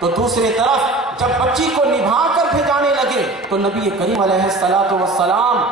تو دوسری طرف جب بچی کو نبھا کر بھیجانے لگے تو نبی کریم علیہ السلام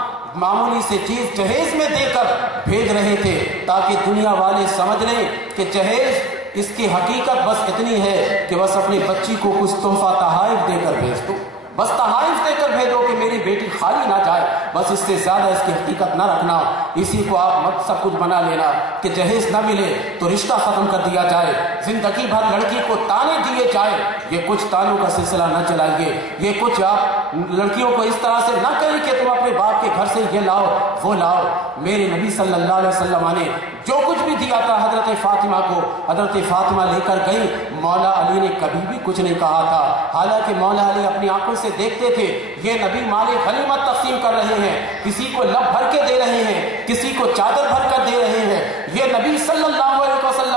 معمولی سے چیز جہیز میں دے کر بھیج رہے تھے تاکہ دنیا والے سمجھ لیں کہ جہیز اس کی حقیقت بس اتنی ہے کہ بس اپنی بچی کو کچھ تحفہ تحائف دے کر بھیج دو، بس تحائف دے کر بھیجو کہ میری بیٹی خالی نہ جائے، بس اس سے زیادہ اس کی حقیقت نہ رکھنا، اسی کو آپ مت سب کچھ بنا لینا کہ جہیز نہ ملے تو رشتہ ختم کر دیا جائے، زندگی بھر لڑکی کو تانے دیے جائے۔ یہ کچھ تانوں کا سلسلہ نہ چلائیے، یہ کچھ آپ لڑکیوں کو اس طرح سے نہ کہیں کہ تم اپنے باپ کے گھر سے یہ لاؤ وہ لاؤ۔ میرے نبی صلی اللہ علیہ وسلم نے جو کچھ بھی دیا تھا حضرت فاطمہ کو، حضرت فاطمہ لے کر گئی، مولا علی نے کبھی بھی کچھ نہیں کہا تھا، حالانکہ مولا علی اپنی آنکھوں سے دیکھتے تھے یہ نبی مال غنیمت تقسیم کر رہے ہیں، کسی کو لب بھر کے دے رہے ہیں، کسی کو چادر بھر کر دے رہے ہیں، یہ نبی صلی اللہ علیہ وسلم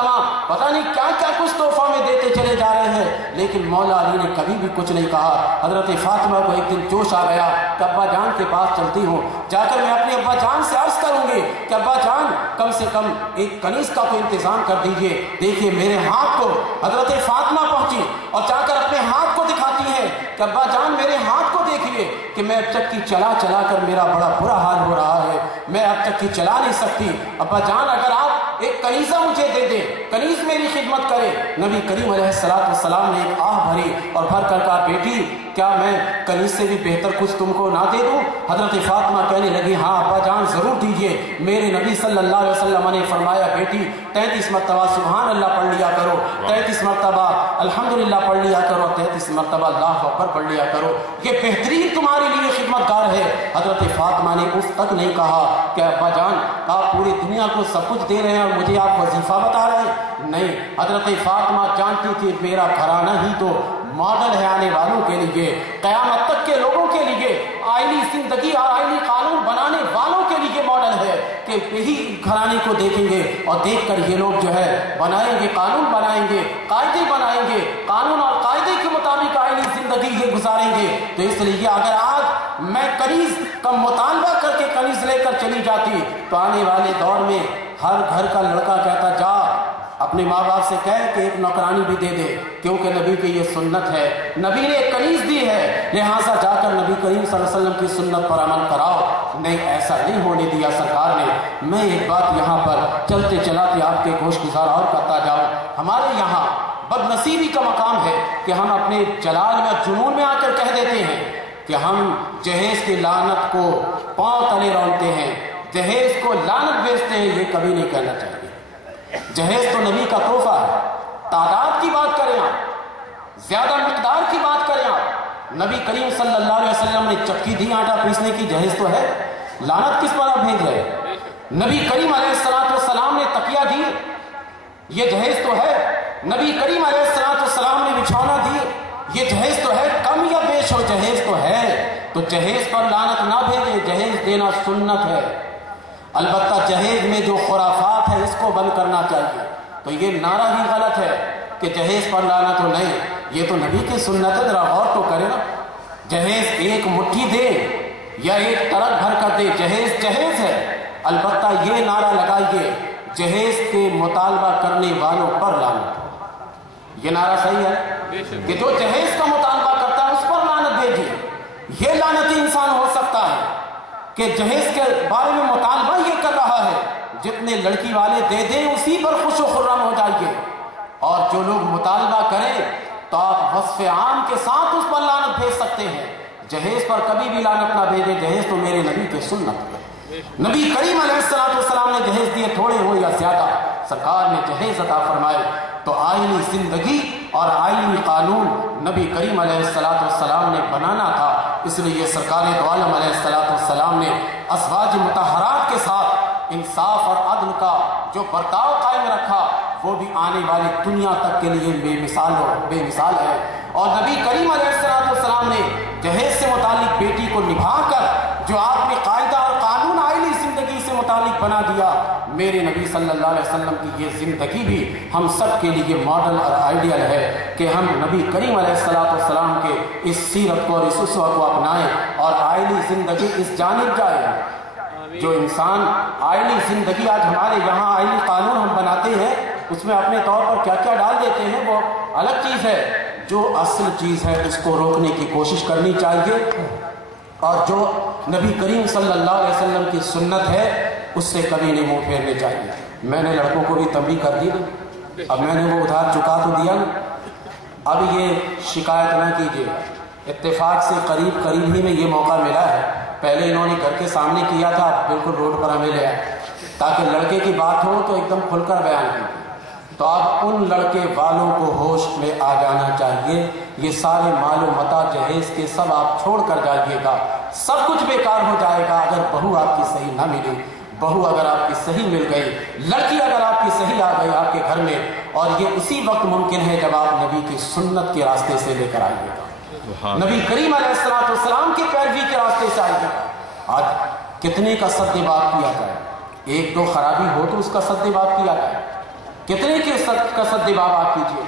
پتہ نہیں کیا کیا کچھ تحفہ میں دیتے چلے جا رہے ہیں، لیکن مولا علی نے کبھی بھی کچھ نہیں کہا۔ حضرت فاطمہ کو ایک دن جوش آ گیا کہ ابا جان کے پاس چلتی ہوں، جا کر میں اپنے ابا جان سے عرض کروں گی کہ ابا جان کم سے کم ایک کنیز کا تو انتظام کر دیجئے۔ دیکھیے میرے ہاتھ کو حضرت فاطمہ پہنچی اور جا کر اپنے ہاتھ کو دکھاتی ہے کہ ابا جان میرے ہاتھ کو دیکھیے کہ میں اب چکی چلا چلا کر میرا بڑا برا حال ہو رہا ہے، میں اب چکی چلا نہیں سکتی، ابا جان اگر آپ ایک کنیزہ مجھے دے دیں، کنیز میری خدمت کرے۔ نبی کریم علیہ السلام نے ایک آہ بھری اور بھر کر کہا بیٹی کیا میں کنیز سے بھی بہتر کچھ تم کو نہ دے دوں؟ حضرت فاطمہ کہنے لگی ہاں ابا جان ضرور دیجئے۔ میرے نبی صلی اللہ علیہ وسلم نے فرمایا بیٹی 33 مرتبہ سبحان اللہ پڑھ لیا کرو، 33 مرتبہ الحمدللہ پڑھ لیا کرو، 33 مرتبہ اللہ اکبر پڑھ لیا کرو، یہ بہترین تمہارے لیے خدمتگار ہے۔ حضرت فاطمہ نے اس تک نہیں کہا کہ ابا جان آپ پوری دنیا کو سب کچھ دے رہے ہیں اور مجھے آپ وظیفہ بتا رہے ہیں، نہیں۔ حضرت فاطمہ جانتی تھی میرا گھرانہ ہی تو ماڈل ہے آنے والوں کے لیے، قیامت تک کے لوگوں کے لیے، آئینی زندگی اور آئینی قانون بنانے والوں کے لیے ماڈل ہے کہ یہی گھرانے کو دیکھیں گے اور دیکھ کر یہ لوگ جو ہے بنائیں گے، قانون بنائیں گے، قاعدے بنائیں گے، قانون اور قاعدے کے مطابق آئینی زندگی یہ گزاریں گے۔ تو اس لیے اگر آج میں کنیز کا مطالبہ کر کے کنیز لے کر چلی جاتی تو آنے والے دور میں ہر گھر کا لڑکا کہتا جا اپنے ماں باپ سے کہے کہ ایک نوکرانی بھی دے دے، کیونکہ نبی کی یہ سنت ہے، نبی نے ایک کنیز دی ہے، لہٰذا جا کر نبی کریم صلی اللہ علیہ وسلم کی سنت پر عمل کراؤ۔ نہیں ایسا نہیں ہونے دیا سرکار نے۔ میں ایک بات یہاں پر چلتے چلاتے آپ کے گوش گزار اور کرتا جاؤں، ہمارے یہاں بد نصیبی کا مقام ہے کہ ہم اپنے جلال میں جنون میں آ کر کہہ دیتے ہیں کہ ہم جہیز کی لعنت کو پاؤں تلے رونتے ہیں، جہیز کو لعنت بیچتے ہیں، یہ کبھی نہیں کہنا چاہیے۔ جہیز تو نبی کا تحفہ ہے، تعداد کی بات کریں آپ، زیادہ مقدار کی بات کریں آپ، نبی کریم صلی اللہ علیہ وسلم نے چکی دی آٹا پیسنے کی، جہیز تو ہے، لعنت کس پر آپ بھیج رہے ہیں؟ نبی کریم علیہ السلام نے تکیہ دی، یہ جہیز تو ہے، نبی کریم علیہ السلام نے بچھونا دی، یہ جہیز تو ہے، کم یا بیش ہو جہیز تو ہے، تو جہیز پر لعنت نہ بھیجیں، جہیز دینا سنت ہے۔ البتہ جہیز میں جو خرافات ہے اس کو بند کرنا چاہیے۔ تو یہ نعرہ ہی غلط ہے کہ جہیز پر لعنت ہو، نہیں، یہ تو نبی کی سنت ہے، ذرا غور تو کرے نا۔ جہیز ایک مٹھی دے یا ایک ٹرک بھر کر دے، جہیز جہیز ہے، البتہ یہ نعرہ لگائیے جہیز کے مطالبہ کرنے والوں پر لعنت۔ یہ نعرہ صحیح ہے کہ جو جہیز کا مطالبہ کرتا ہے اس پر لعنت بھیجیے۔ یہ لعنتی انسان ہو سکتا ہے کہ جہیز کے بارے میں مطالبہ یہ کر رہا ہے جتنے لڑکی والے دے دیں اسی پر خوش و خرم ہو جائیے، اور جو لوگ مطالبہ کریں تو آپ وصف عام کے ساتھ اس پر لعنت بھیج سکتے ہیں۔ جہیز پر کبھی بھی لعنت نہ بھیجیں، جہیز تو میرے نبی کے سنت ہے۔ نبی کریم علیہ السلام نے جہیز دیے، تھوڑے ہو یا زیادہ، سرکار نے جہیز عطا فرمائے۔ تو آئینی زندگی اور آئینی قانون نبی کریم علیہ السلام نے بنانا تھا، اس لیے سرکار دو عالم علیہ السلام نے ازواج مطہرات کے ساتھ انصاف اور عدل کا جو برتاؤ قائم رکھا وہ بھی آنے والی دنیا تک کے لیے بے مثال ہے۔ اور نبی کریم علیہ السلام نے جہیز سے متعلق بیٹی کو نبھا کر جو آپ نے قاعدہ اور قانون آئینی زندگی سے متعلق بنا دیا، میرے نبی صلی اللہ علیہ وسلم کی یہ زندگی بھی ہم سب کے لیے ماڈل اور آئیڈیل ہے کہ ہم نبی کریم علیہ السلام کے اس سیرت کو اور اس اسوہ کو اپنائیں اور آئینی زندگی اس جانب جائے۔ جو انسان آئینی زندگی، آج ہمارے یہاں آئینی قانون ہم بناتے ہیں اس میں اپنے طور پر کیا کیا ڈال دیتے ہیں وہ الگ چیز ہے. جو اصل چیز ہے اس کو روکنے کی کوشش کرنی چاہیے، اور جو نبی کریم صلی اللہ علیہ وسلم کی سنت ہے اس سے کبھی نہیں منہ پھیرنے چاہیے. میں نے لڑکوں کو بھی تنبیہ کر دی، اب میں نے وہ ادھار چکا تو دیا نا، اب یہ شکایت نہ کیجیے. اتفاق سے قریب ہی میں یہ موقع ملا ہے. پہلے انہوں نے گھر کے سامنے کیا تھا، بالکل روڈ پر ہمیں لے آئے تاکہ لڑکے کی بات ہو تو ایک دم کھل کر بیان کی. تو اب ان لڑکے والوں کو ہوش میں آ جانا چاہیے. یہ سارے مال و متاع جہیز کے سب آپ چھوڑ کر جائیے گا، سب کچھ بیکار ہو جائے گا اگر بہو آپ کی صحیح نہ ملی. بہو اگر آپ کی صحیح مل گئی، لڑکی اگر آپ کی صحیح آ گئی آپ کے گھر میں، اور یہ اسی وقت ممکن ہے جب آپ نبی کی سنت کے راستے سے لے کر آئیے گا، نبی کریم علیہ السلام کی پیروی کے راستے سے آئیے گا. آج کتنے کا سد بات کیا جائے، ایک دو خرابی ہو تو اس کا سد بات کیا جائے، کتنے کے کا سد باب آپ کیجیے.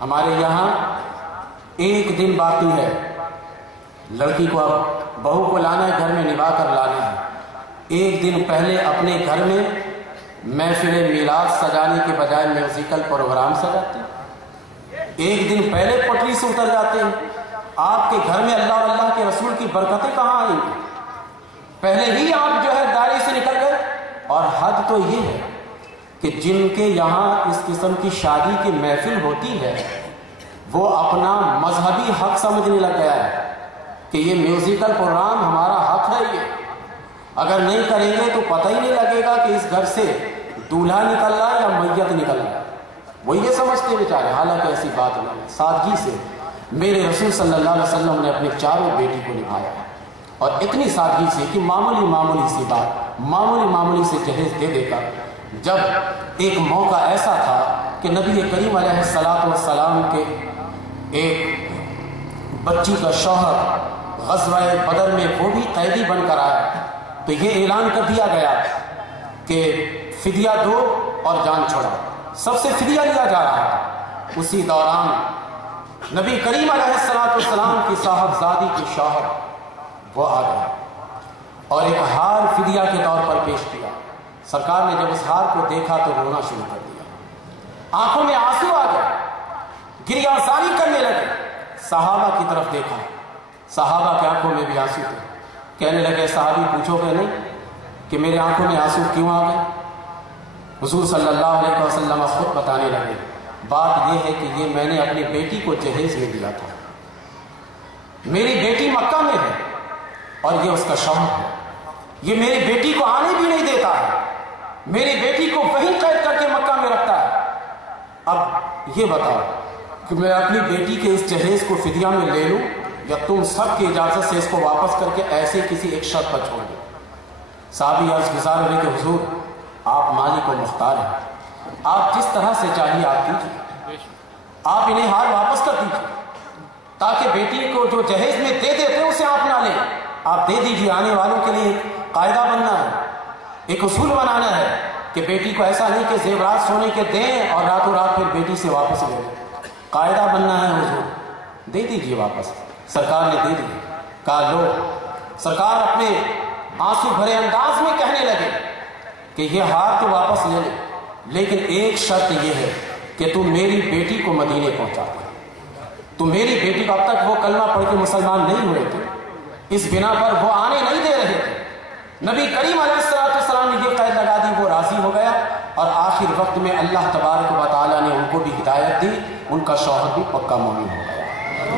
ہمارے یہاں ایک دن باقی ہے، لڑکی کو اب بہو کو لانا ہے، گھر میں نبھا کر لانا ہے. ایک دن پہلے اپنے گھر میں محفل میلاد سجانے کے بجائے میوزیکل پروگرام سجاتے ہیں. ایک دن پہلے پٹری سے اتر جاتے ہیں. آپ کے گھر میں اللہ کے رسول کی برکتیں کہاں آئیں گی؟ پہلے ہی آپ جو ہے دائرے سے نکل گئے. اور حد تو یہ ہے کہ جن کے یہاں اس قسم کی شادی کی محفل ہوتی ہے وہ اپنا مذہبی حق سمجھنے لگ گیا ہے کہ یہ میوزیکل پروگرام ہمارا حق ہے. یہ اگر نہیں کریں گے تو پتہ ہی نہیں لگے گا کہ اس گھر سے دولہا نکل رہا ہے یا میت نکل رہا ہے. وہ یہ سمجھتے بیچارے، حالانکہ ایسی بات نہیں ہے. سادگی سے میرے رسول صلی اللہ علیہ وسلم نے اپنی چاروں بیٹی کو نبھایا، اور اتنی سادگی سے کہ معمولی سی بات، معمولی سے جہیز دے کر. جب ایک موقع ایسا تھا کہ نبی کریم علیہ السلام کے ایک بچی کا شوہر غزوہ بدر میں وہ بھی قیدی بن کر آیا، تو یہ اعلان کر دیا گیا کہ فدیہ دو اور جان چھوڑو. سب سے فدیہ لیا جا رہا تھا. اسی دوران نبی کریم علیہ السلام کی صاحبزادی کے شوہر وہ آ گئے اور ایک ہار فدیہ کے طور پر پیش کیا. سرکار نے جب اس ہار کو دیکھا تو رونا شروع کر دیا، آنکھوں میں آنسو آ گئے، گریہساری کرنے لگے. صحابہ کی طرف دیکھا، صحابہ کی آنکھوں میں بھی آنسو تھے. کہنے لگے صحابی پوچھو کہ نہیں کہ میرے آنکھوں میں آنسو کیوں آ گئے؟ حضور صلی اللہ علیہ وسلم خود بتانے لگے، بات یہ ہے کہ یہ میں نے اپنی بیٹی کو جہیز میں دیا تھا. میری بیٹی مکہ میں ہے اور یہ اس کا شوہر ہے. یہ میری بیٹی کو آنے بھی نہیں دیتا ہے، میری بیٹی کو وہیں قید کر کے مکہ میں رکھتا ہے. اب یہ بتاؤ کہ میں اپنی بیٹی کے اس جہیز کو فدیہ میں لے لوں یا تم سب کی اجازت سے اس کو واپس کر کے ایسے کسی ایک شرط پر چھوڑ دیں؟ صحابی عرض گزار ہوئے کہ حضور آپ مالک و مختار ہیں، آپ جس طرح سے چاہیے آپ کیجیے، آپ انہیں ہار واپس کر دیجیے تاکہ بیٹی کو جو جہیز میں دے دیتے اسے آپ نہ لیں. آپ دے دیجیے. آنے والوں کے لیے قاعدہ بننا ہے، ایک اصول بنانا ہے کہ بیٹی کو ایسا نہیں کہ زیورات سونے کے دیں اور راتوں رات پھر بیٹی سے واپس لے لیں. قاعدہ بننا ہے حضور، دے دیجیے واپس. سرکار نے دے دی. کہا لو. سرکار اپنے آنسو بھرے انداز میں کہنے لگے کہ یہ ہار تو واپس لے لے، لیکن ایک شرط یہ ہے کہ تم میری بیٹی کو مدینے پہنچا دے. تم میری بیٹی کو، اب تک وہ کلمہ پڑھ کے مسلمان نہیں ہوئے تھے، اس بنا پر وہ آنے نہیں دے رہے تھے. نبی کریم علیہ السلام نے یہ قید لگا دی، وہ راضی ہو گیا. اور آخر وقت میں اللہ تبارک و تعالیٰ نے ان کو بھی ہدایت دی، ان کا شوہر بھی پکا مومن ہو گیا.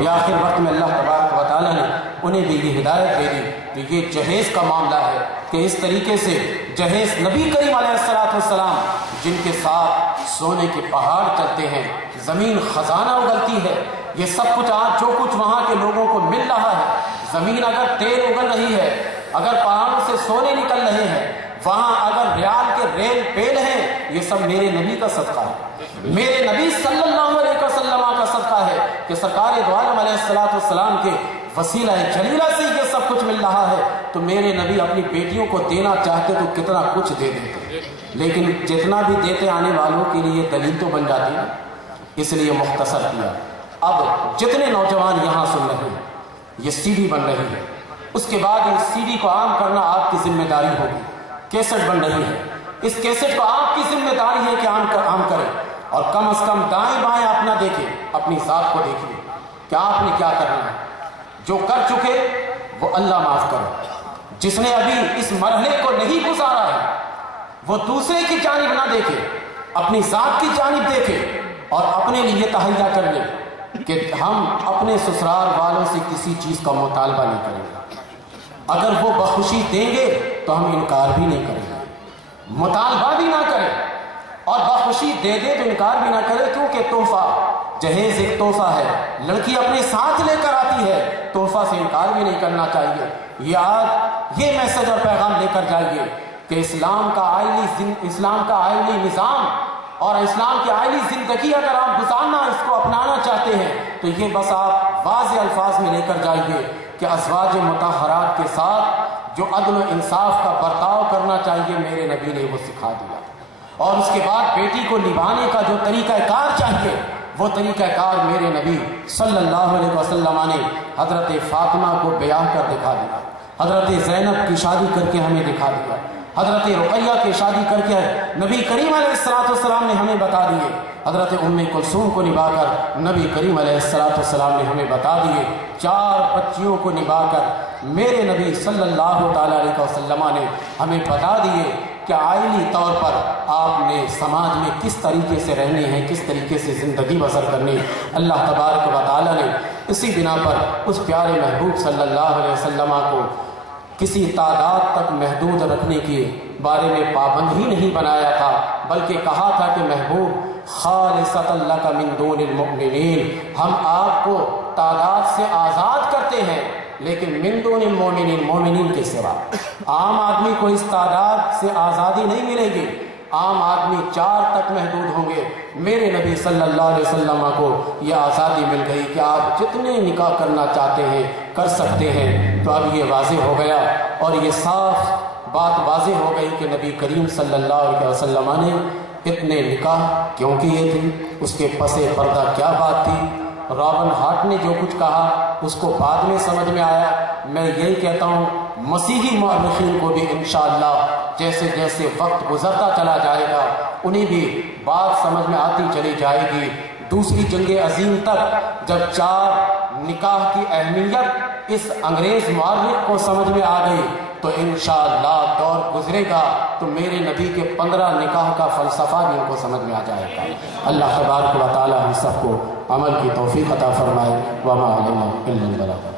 یا آخر وقت میں اللہ تبارک و تعالیٰ نے انہیں بھی یہ ہدایت دے دی. تو یہ جہیز کا معاملہ ہے کہ اس طریقے سے جہیز نبی کریم علیہ السلام جن کے ساتھ سونے کے پہاڑ چلتے ہیں، زمین خزانہ اگلتی ہے، یہ سب کچھ آج جو کچھ وہاں کے لوگوں کو مل رہا ہے، زمین اگر تیل اگل رہی ہے، اگر پہاڑوں سے سونے نکل رہے ہیں، وہاں اگر ریال کے ریل پیل ہیں، یہ سب میرے نبی کا صدقہ ہے، میرے نبی صلی اللہ علیہ وسلم کا صدقہ ہے کہ سرکار دو عالم علیہ السلام کے وسیلہ جلیلہ سے یہ سب کچھ مل رہا ہے. تو میرے نبی اپنی بیٹیوں کو دینا چاہتے تو کتنا کچھ دے دیتے، لیکن جتنا بھی دیتے آنے والوں کے لیے دلیل تو بن جاتی ہے، اس لیے مختصر کیا. اب جتنے نوجوان یہاں سن رہے ہیں، یہ سی ڈی بن رہی ہے، اس کے بعد اس سی ڈی کو عام کرنا آپ کی ذمہ داری ہوگی. کیسٹ بن رہی ہے، اس کیسٹ کو آپ کی ذمہ داری ہے کہ عام کریں. اور کم از کم دائیں بائیں آپ نہ دیکھیں، اپنی ذات کو دیکھیے کہ آپ نے کیا کرنا ہے۔ جو کر چکے وہ اللہ معاف کرے، جس نے ابھی اس مرحلے کو نہیں گزارا ہے وہ دوسرے کی جانب نہ دیکھے، اپنی ذات کی جانب دیکھے اور اپنے لیے تہیا کر لے کہ ہم اپنے سسرال والوں سے کسی چیز کا مطالبہ نہیں کریں گے، اگر وہ بخوشی دیں گے تو ہم انکار بھی نہیں کریں گے، مطالبہ بھی نہ کریں، اور بخوشی دے دے تو انکار بھی نہ کرے، کیونکہ تحفہ جہیز ایک تحفہ ہے، لڑکی اپنے ساتھ لے کر آتی ہے، تحفہ سے انکار بھی نہیں کرنا چاہیے۔ یہ آج یہ میسج اور پیغام لے کر جائیے کہ اسلام کا آئلی نظام اور اسلام کی آئلی زندگی اگر آپ گزارنا، اس کو اپنانا چاہتے ہیں تو یہ بس آپ واضح الفاظ میں لے کر جائیے کہ ازواج مطہرات کے ساتھ جو عدل و انصاف کا برتاؤ کرنا چاہیے میرے نبی نے وہ سکھا دیا، اور اس کے بعد بیٹی کو نبھانے کا جو طریقہ کار چاہیے وہ طریقہ کار میرے نبی صلی اللہ علیہ وسلم نے حضرت فاطمہ کو بیاہ کر دکھا دیا، حضرت زینب کی شادی کر کے ہمیں دکھا دیا، حضرت رقیہ کی شادی کر کے نبی کریم علیہ السلام نے ہمیں بتا دیے، حضرت ام کلثوم کو نبھا کر نبی کریم علیہ السلام نے ہمیں بتا دیے، 4 بچیوں کو نبھا کر میرے نبی صلی اللہ تعالیٰ علیہ وسلم نے ہمیں بتا دیے کہ آئلی طور پر آپ نے سماج میں کس طریقے سے رہنے ہیں، کس طریقے سے زندگی بسر کرنی۔ اللہ تبارک و تعالیٰ نے اسی بنا پر اس پیارے محبوب صلی اللہ علیہ وسلم کو کسی تعداد تک محدود رکھنے کے بارے میں پابند ہی نہیں بنایا تھا، بلکہ کہا تھا کہ محبوب خالصۃ لک من دون المؤمنین، ہم آپ کو تعداد سے آزاد کرتے ہیں لیکن من دون المؤمنین، مومنین کے سوا۔ عام آدمی کو اس تعداد سے آزادی نہیں ملے گی، عام آدمی 4 تک محدود ہوں گے، میرے نبی صلی اللہ علیہ وسلم کو یہ آزادی مل گئی کہ آپ جتنے نکاح کرنا چاہتے ہیں کر سکتے ہیں۔ تو اب یہ واضح ہو گیا اور یہ صاف بات واضح ہو گئی کہ نبی کریم صلی اللہ علیہ وسلم نے اتنے نکاح کیوں کیے تھے، اس کے پس پردہ کیا بات تھی۔ رابن ہارٹ نے جو کچھ کہا اس کو بعد میں سمجھ میں آیا، میں یہی کہتا ہوں مسیحی مورخین کو بھی انشاءاللہ جیسے جیسے وقت گزرتا چلا جائے گا انہیں بھی بات سمجھ میں آتی چلی جائے گی۔ دوسری جنگ عظیم تک جب 4 نکاح کی اہمیت اس انگریز مورخ کو سمجھ میں آ گئی تو انشاءاللہ دور گزرے گا تو میرے نبی کے 15 نکاح کا فلسفہ بھی ان کو سمجھ میں آ جائے گا۔ اللہ تبارک و تعالی ہم سب کو عمل کی توفیق عطا فرمائے۔ وما علینا الا البلاغ۔